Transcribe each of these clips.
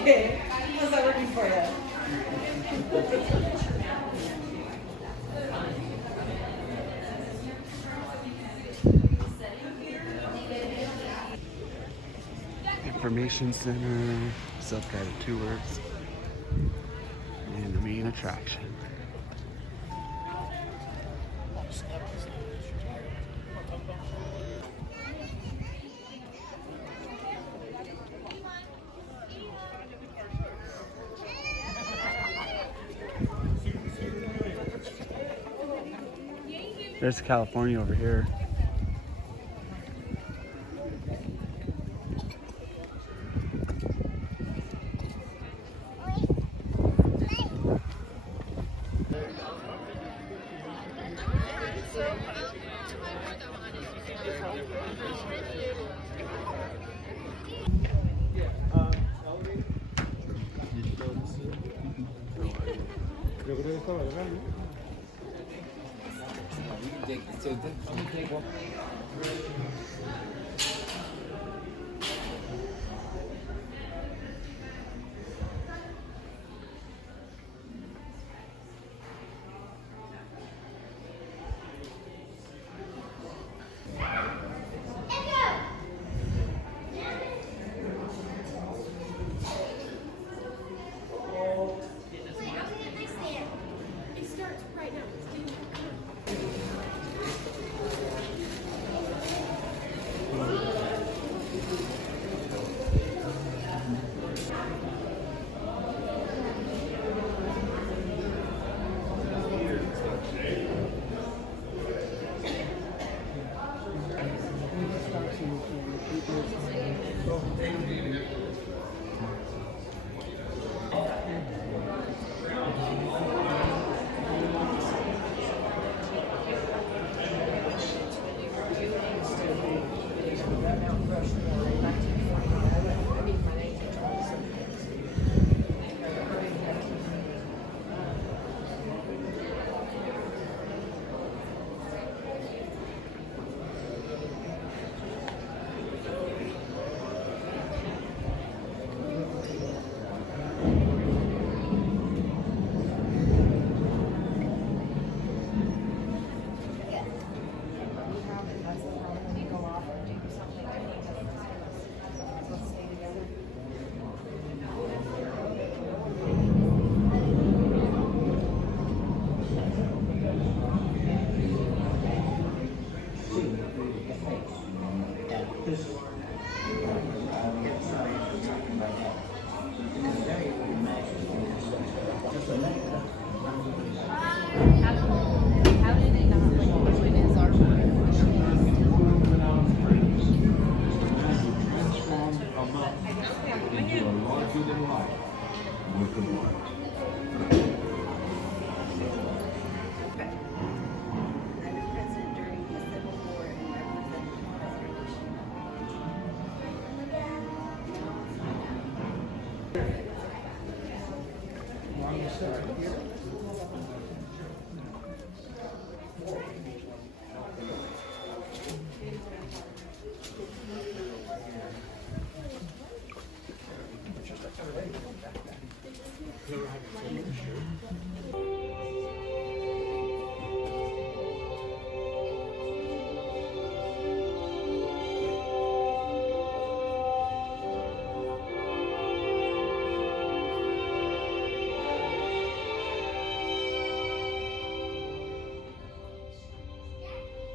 Okay, how's that working for you? Information Center, South Dakota Tours, and the main attraction. There's California over here.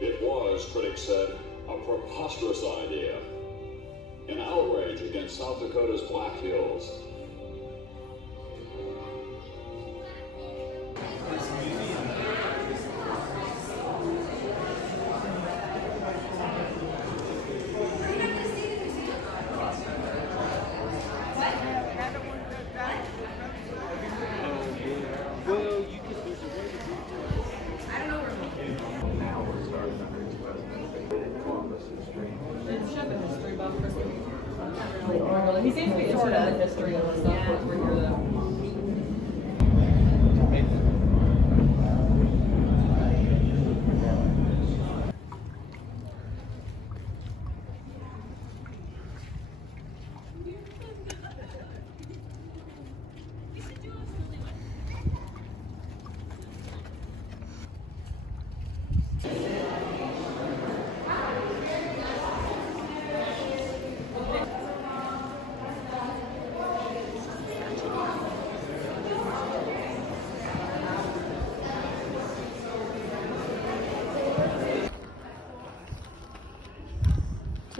It was, critics said, a preposterous idea, an outrage against South Dakota's Black Hills. He seems to be sort of the history of the stuff over here, though.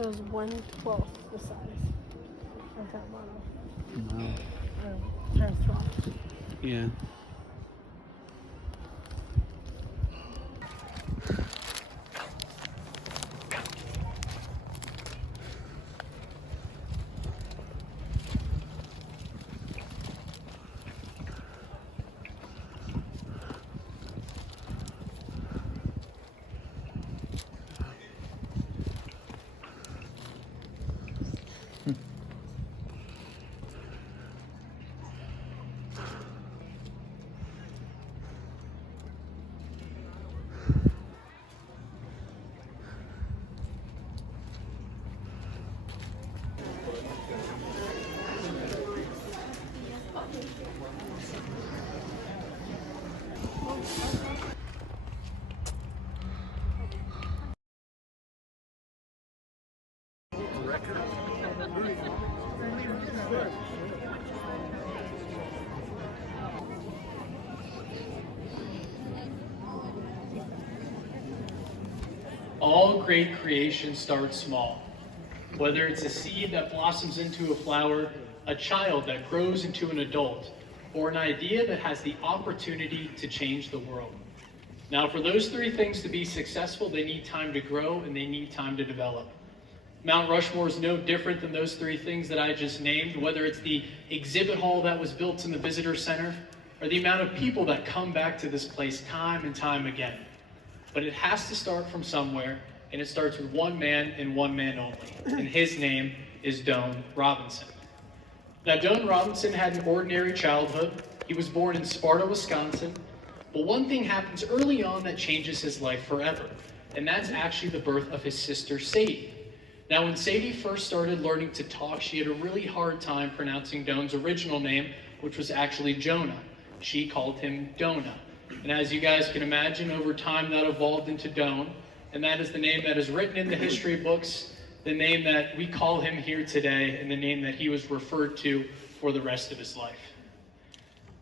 shows 1/12 the size of that model. Wow. Times 12. Yeah. All great creation starts small. Whether it's a seed that blossoms into a flower, a child that grows into an adult, or an idea that has the opportunity to change the world. Now, for those three things to be successful, they need time to grow and they need time to develop. Mount Rushmore is no different than those three things that I just named, whether it's the exhibit hall that was built in the visitor center, or the amount of people that come back to this place time and time again. But it has to start from somewhere, and it starts with one man and one man only, and his name is Doane Robinson. Now, Doane Robinson had an ordinary childhood. He was born in Sparta, Wisconsin, but one thing happens early on that changes his life forever, and that's actually the birth of his sister, Sadie. Now, when Sadie first started learning to talk, she had a really hard time pronouncing Doane's original name, which was actually Jonah. She called him Dona. And as you guys can imagine, over time that evolved into Doane, and that is the name that is written in the history books, the name that we call him here today, and the name that he was referred to for the rest of his life.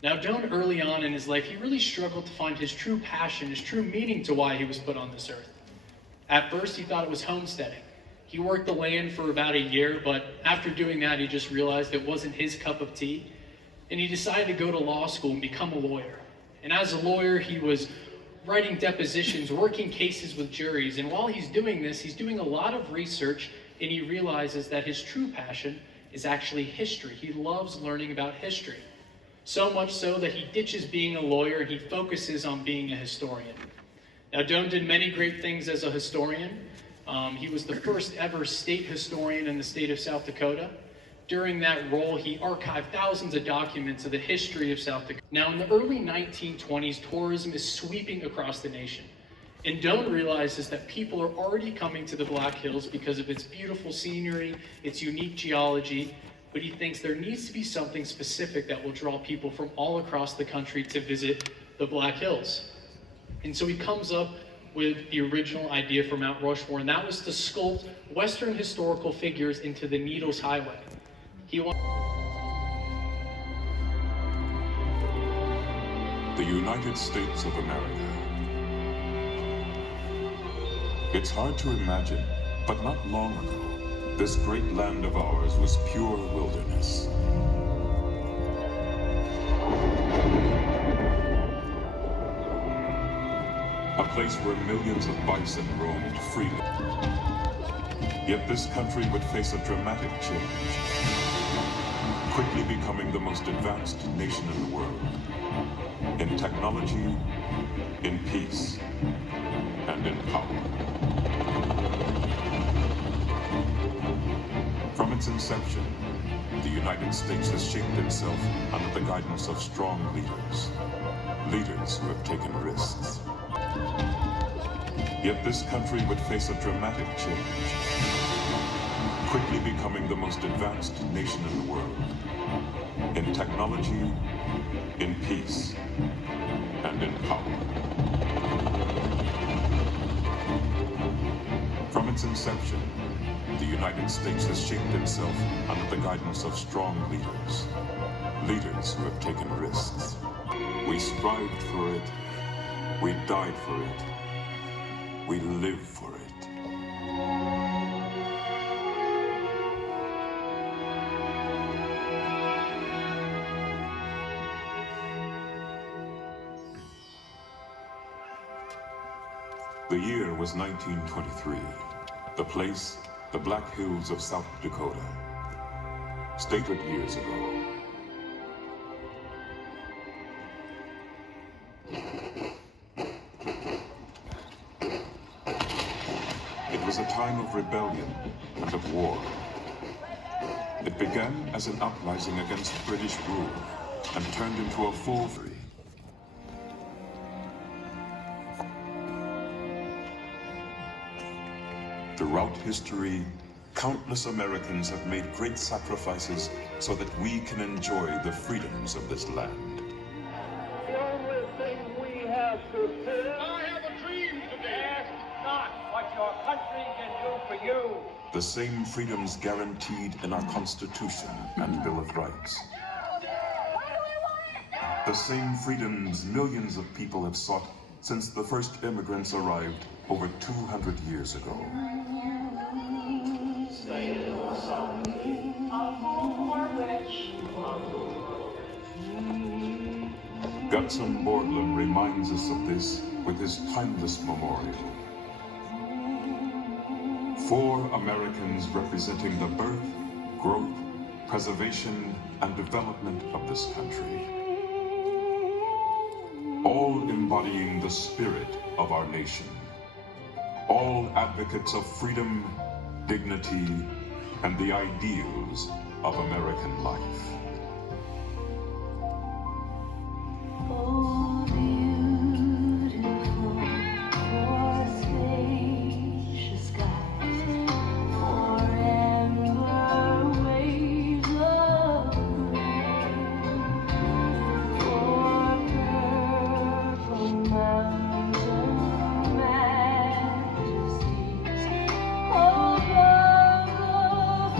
Now, Doane, early on in his life, he really struggled to find his true passion, his true meaning to why he was put on this earth. At first, he thought it was homesteading. He worked the land for about a year, but after doing that, he just realized it wasn't his cup of tea, and he decided to go to law school and become a lawyer. And as a lawyer, he was writing depositions, working cases with juries, and while he's doing this, he's doing a lot of research, and he realizes that his true passion is actually history. He loves learning about history. So much so that he ditches being a lawyer and he focuses on being a historian. Now, Doane did many great things as a historian. He was the first ever state historian in the state of South Dakota. During that role, he archived thousands of documents of the history of South Dakota. Now, in the early 1920s, tourism is sweeping across the nation. And Doane realizes that people are already coming to the Black Hills because of its beautiful scenery, its unique geology, but he thinks there needs to be something specific that will draw people from all across the country to visit the Black Hills. And so he comes up with the original idea for Mount Rushmore, and that was to sculpt Western historical figures into the Needles Highway. The United States of America. It's hard to imagine, but not long ago, this great land of ours was pure wilderness. A place where millions of bison roamed freely. Yet this country would face a dramatic change, quickly becoming the most advanced nation in the world, in technology, in peace, and in power. From its inception, the United States has shaped itself under the guidance of strong leaders, leaders who have taken risks. Yet this country would face a dramatic change, quickly becoming the most advanced nation in the world, in technology, in peace, and in power. From its inception, the United States has shaped itself under the guidance of strong leaders, leaders who have taken risks. We strived for it, we died for it, we live for it. The year was 1923. The place, the Black Hills of South Dakota. Stated years ago. It was a time of rebellion and of war. It began as an uprising against British rule and turned into a full victory. Throughout history, countless Americans have made great sacrifices so that we can enjoy the freedoms of this land. The only thing we have to fear. I have a dream today. Ask not what your country can do for you. The same freedoms guaranteed in our Constitution and Bill of Rights. The same freedoms millions of people have sought since the first immigrants arrived over 200 years ago. Gutzon Borglum reminds us of this with his timeless memorial. 4 Americans representing the birth, growth, preservation, and development of this country. All embodying the spirit of our nation. All advocates of freedom, dignity, and the ideals of American life. Oh, beautiful, for spacious skies, for amber waves of rain, for purple mountains of majesties, above the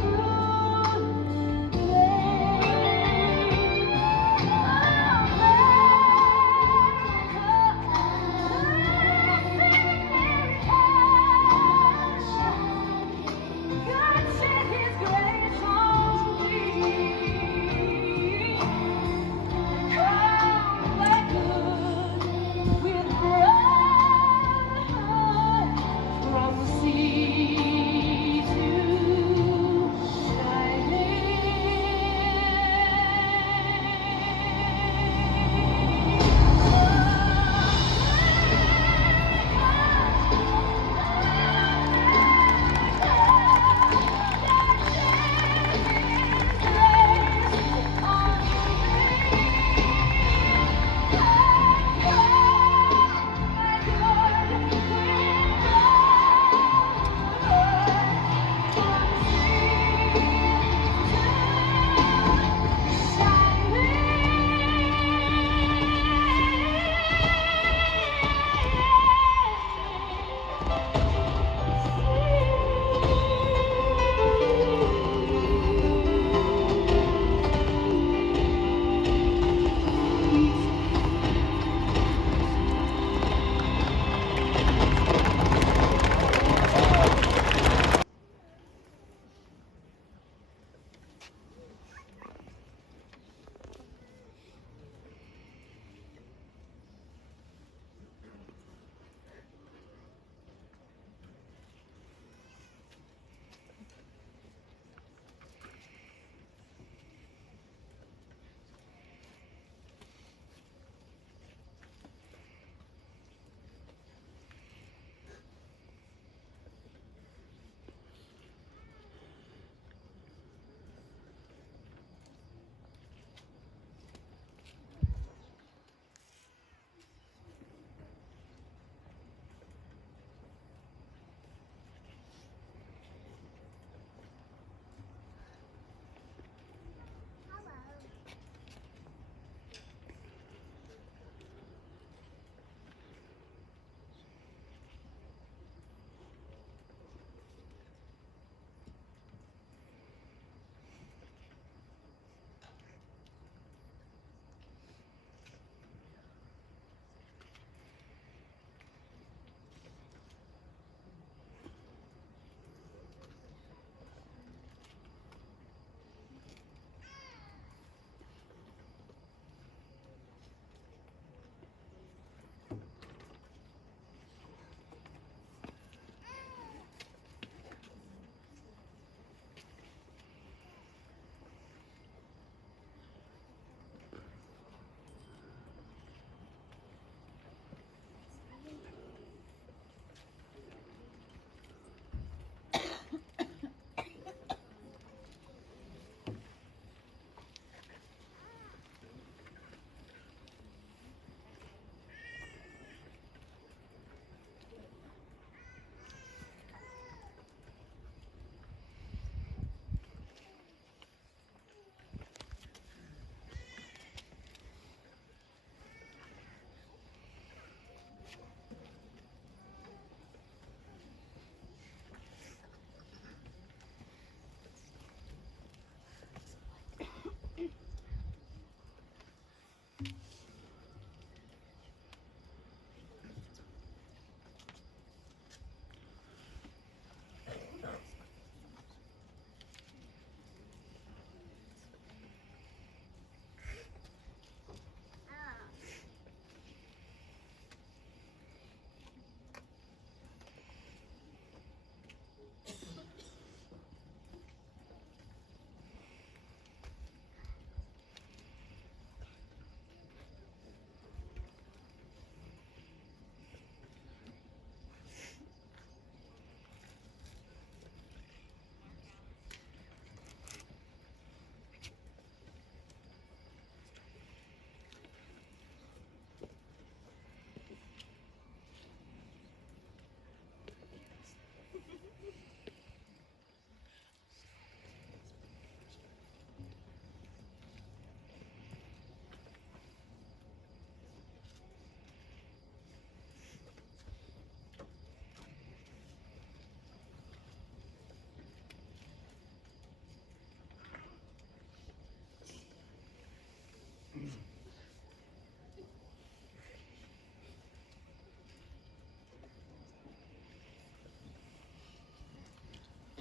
fruited plain.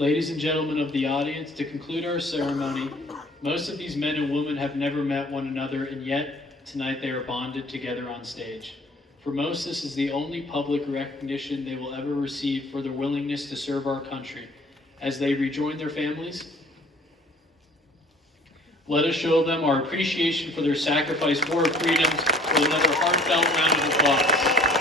Ladies and gentlemen of the audience, to conclude our ceremony, most of these men and women have never met one another, and yet tonight they are bonded together on stage. For most, this is the only public recognition they will ever receive for their willingness to serve our country. As they rejoin their families, let us show them our appreciation for their sacrifice for our freedoms with another heartfelt round of applause.